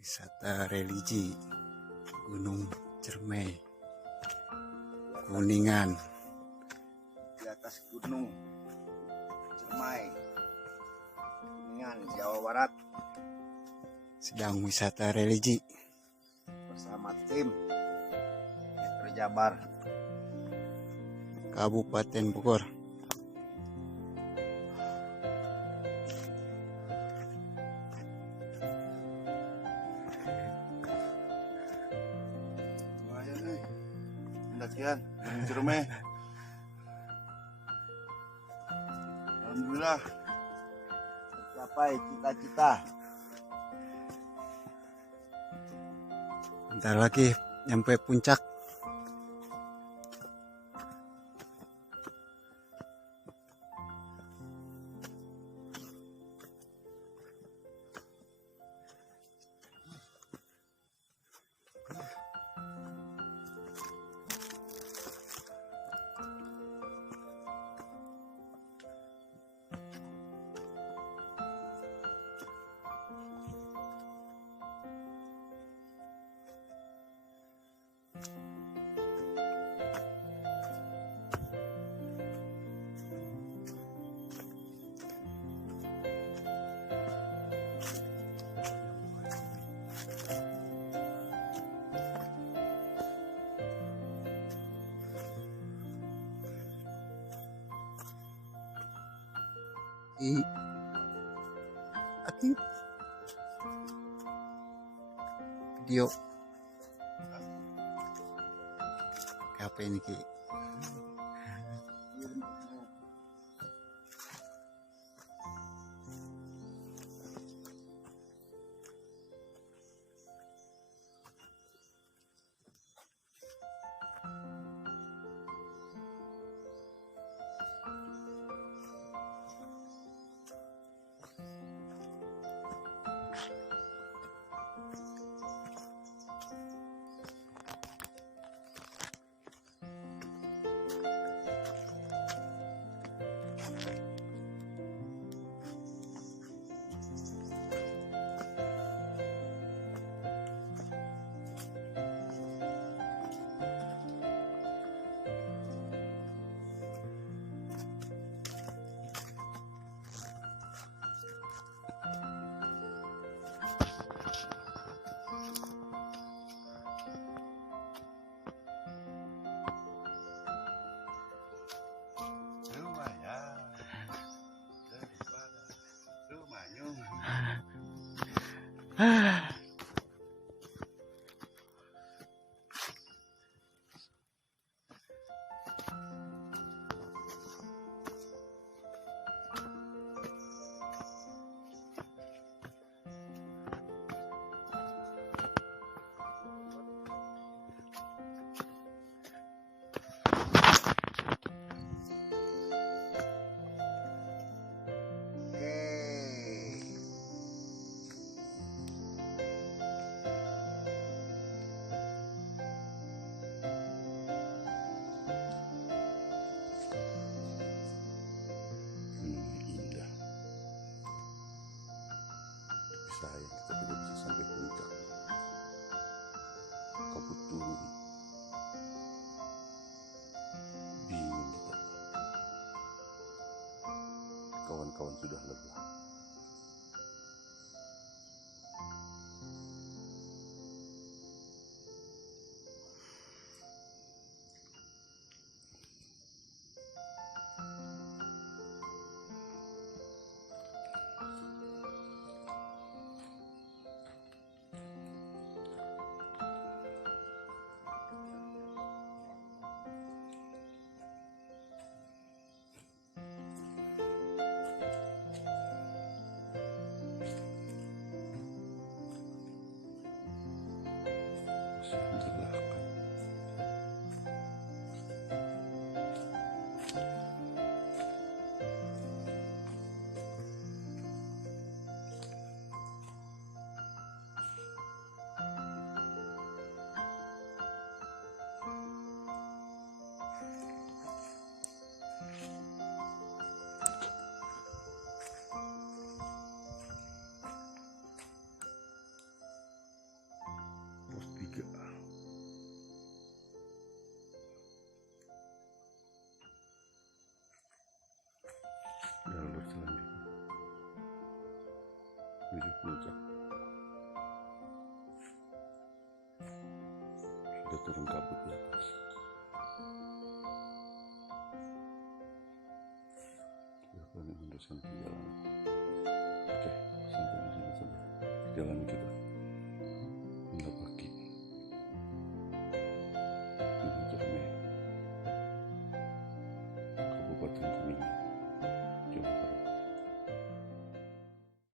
Wisata religi Gunung Ciremai, Kuningan. Di atas Gunung Ciremai, Kuningan, Jawa Barat, Sedang wisata religi bersama tim Metro Jabar, Kabupaten Bogor. pendakian Gunung Ciremai. Alhamdulillah tercapai cita-cita. Bentar lagi nyampe puncak. Aktif video apa ini Ki? Sayang kita tidak bisa sampai puncak. Kabut turun, bingung kita. Kawan-kawan sudah lelah. puncak. Sudah turun kabut di atas. Sudah kami meneruskan perjalanan. Oke, sampai di sini saja perjalanan kita.